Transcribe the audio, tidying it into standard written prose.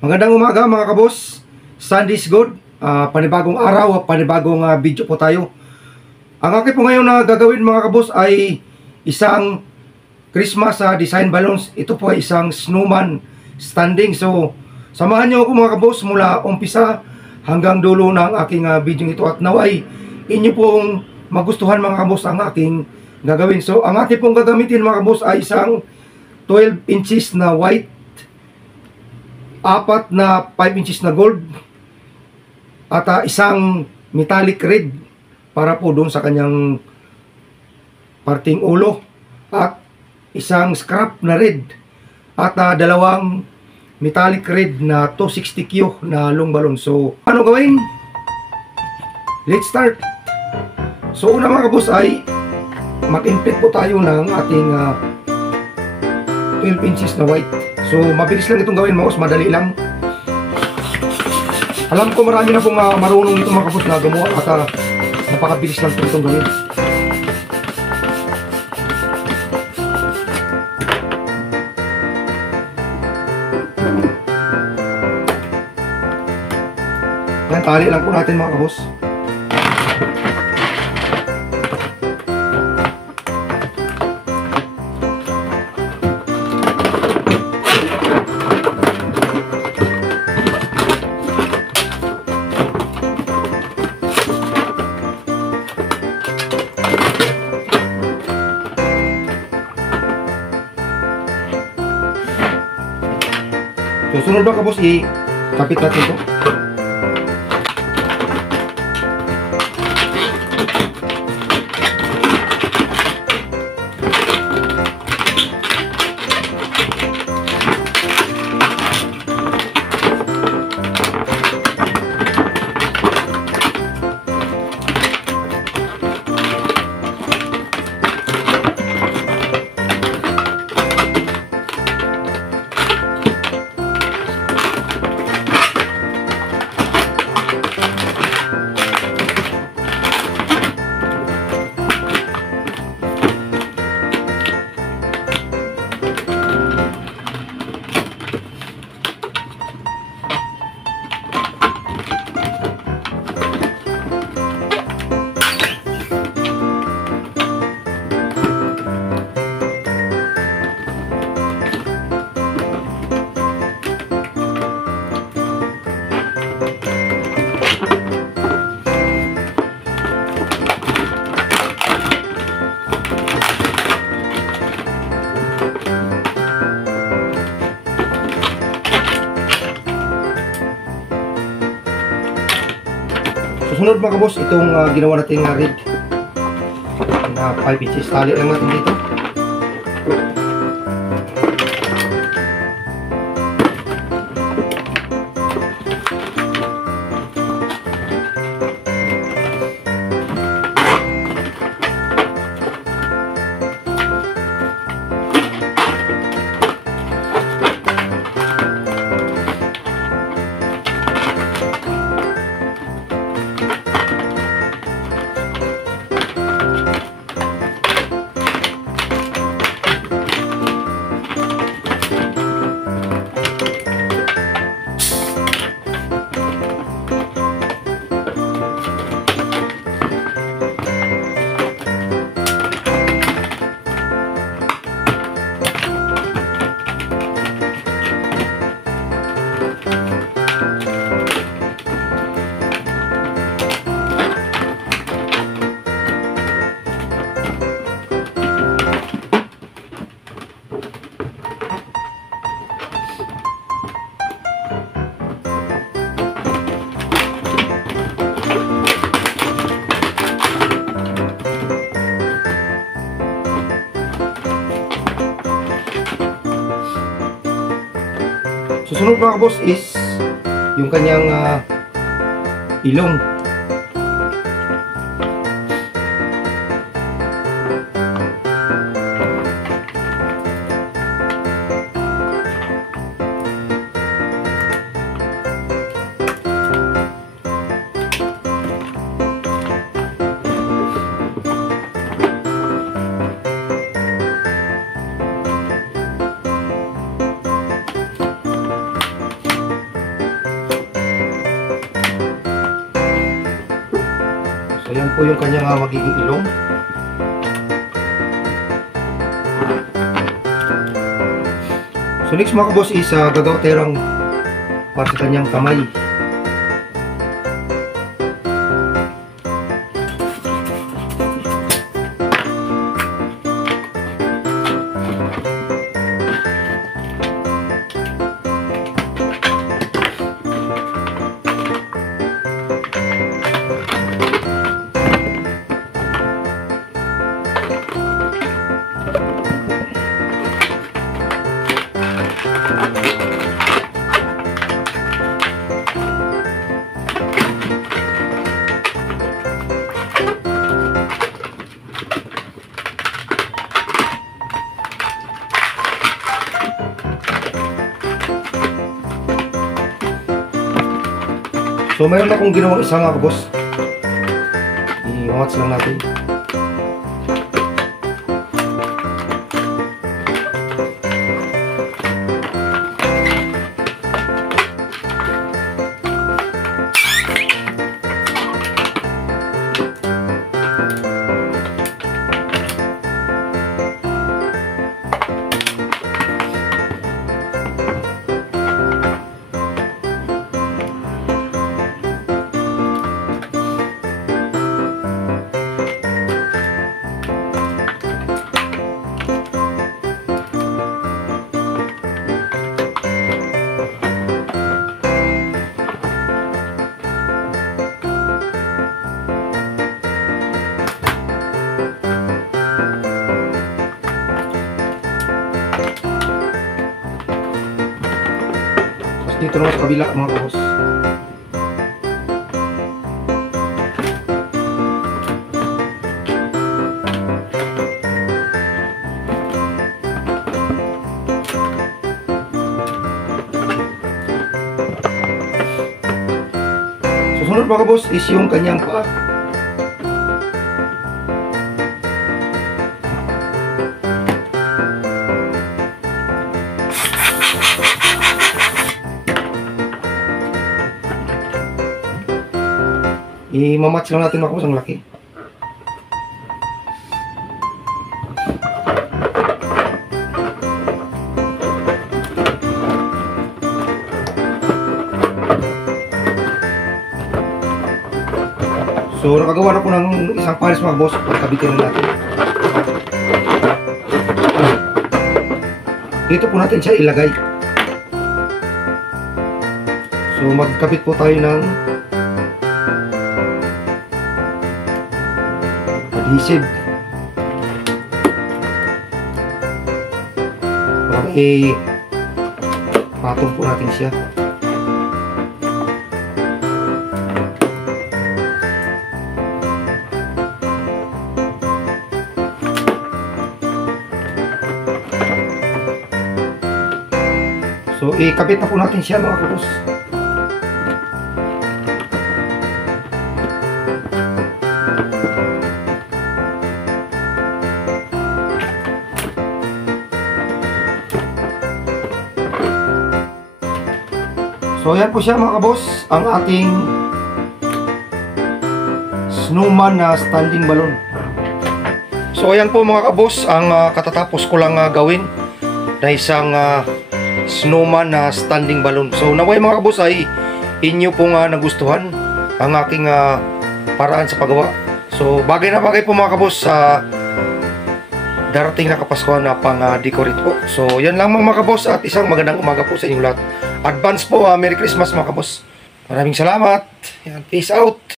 Magandang umaga mga kabos. Sunday's good. Panibagong araw, panibagong video po tayo. Ang akin po ngayon na gagawin mga kabos ay isang Christmas design balloons. Ito po ay isang snowman standing. So, samahan niyo ako mga kabos mula umpisa hanggang dulo ng aking video ito. At naway, inyo pong magustuhan mga kabos ang aking gagawin. So, ang akin pong gagamitin mga kabos ay isang 12 inches na white, 4 na 5 inches na gold, at isang metallic red para po doon sa kanyang parting ulo, at isang scrap na red, at dalawang metallic red na 260Q na long balloon. So, ano gawin? Let's start! So, una mga kabos ay mag-inflate po tayo ng ating 12 inches na white. So, mabilis lang itong gawin, mas madali lang. Alam ko marami na pong marunong itong mga kabos na gumawa at napakabilis lang po itong gawin. Yan, tali lang po natin mga kabos. So, sunod ba kabos, i-kapit natin ito. Susunod mga kabos, itong ginawa natin rig na 5 inches. Tali lang natin dito. Susunod mga kabos is yung kanyang ilong. Yan po yung kanyang magiging ilong. So next mga kaboss is gagawa tayo ng para sa kanyang kamay. So mayroon akong ginawang isa mga kaboss. I-watch lang natin. Dito naman sa kabila mga kaboss. Susunod mga kaboss is yung kanyang paa. I-match lang natin mga kaboss ang laki. So nakagawa na po ng isang pares mga kaboss. Pagkabitin na natin. Dito po natin siya ilagay. So magkabit po tayo ng adhesive. Okay, patong po natin siya. So ikabit na po natin siya mga kaboss. So yan po siya mga kaboss, ang ating snowman na standing balloon. So ayan po mga kaboss, ang katatapos ko lang gawin na isang snowman na standing balloon. So naway mga kaboss ay inyo pong nagustuhan ang aking paraan sa paggawa. So bagay na bagay po mga kaboss sa darating na Kapaskuhan na pang-decorate po. So yan lang mga kaboss at isang magandang umaga po sa inyong lahat. Advance po, Merry Christmas mga kaboss. Maraming salamat. Yan, peace out.